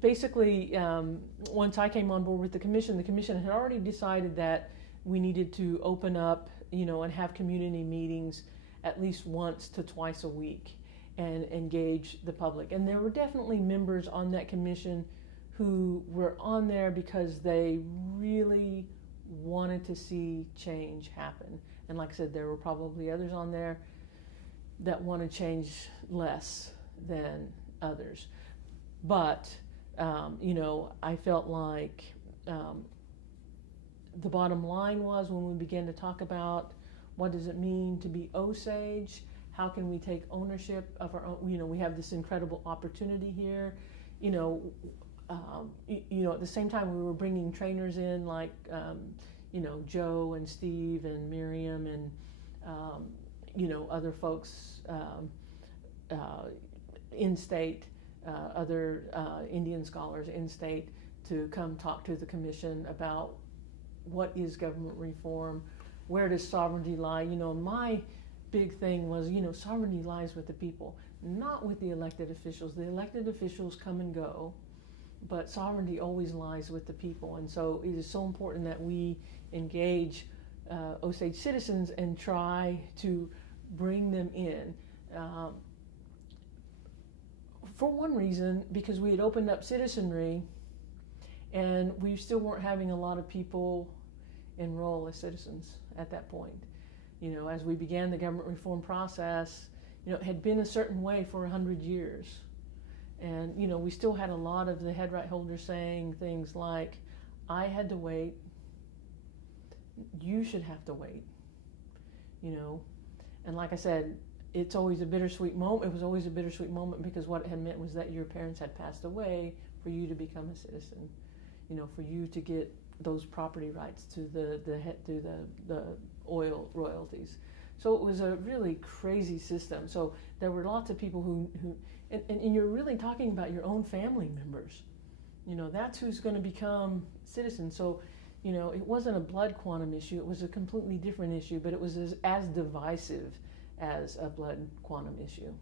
basically, once I came on board with the commission had already decided that we needed to open up, and have community meetings at least once to twice a week and engage the public. And there were definitely members on that commission who were on there because they really wanted to see change happen. And like I said, there were probably others on there that want to change less than others. But, I felt like the bottom line was, when we began to talk about what does it mean to be Osage, how can we take ownership of our own, we have this incredible opportunity here, at the same time we were bringing trainers in like, Joe and Steve and Miriam and, other folks in state, other Indian scholars in state, to come talk to the commission about what is government reform, where does sovereignty lie. My big thing was, sovereignty lies with the people, not with the elected officials. The elected officials come and go, but sovereignty always lies with the people. And so it is so important that we engage Osage citizens and try to bring them in. For one reason, because we had opened up Citizenry and we still weren't having a lot of people enroll as citizens at that point. As we began the government reform process, it had been a certain way for 100 years. And, we still had a lot of the head right holders saying things like, I had to wait, you should have to wait, And like I said, it's always a bittersweet moment. It was always a bittersweet moment because what it had meant was that your parents had passed away for you to become a citizen, for you to get those property rights to the oil royalties. So it was a really crazy system. So there were lots of people who and you're really talking about your own family members. That's who's going to become citizens. So, it wasn't a blood quantum issue. It was a completely different issue, but it was as divisive as a blood quantum issue.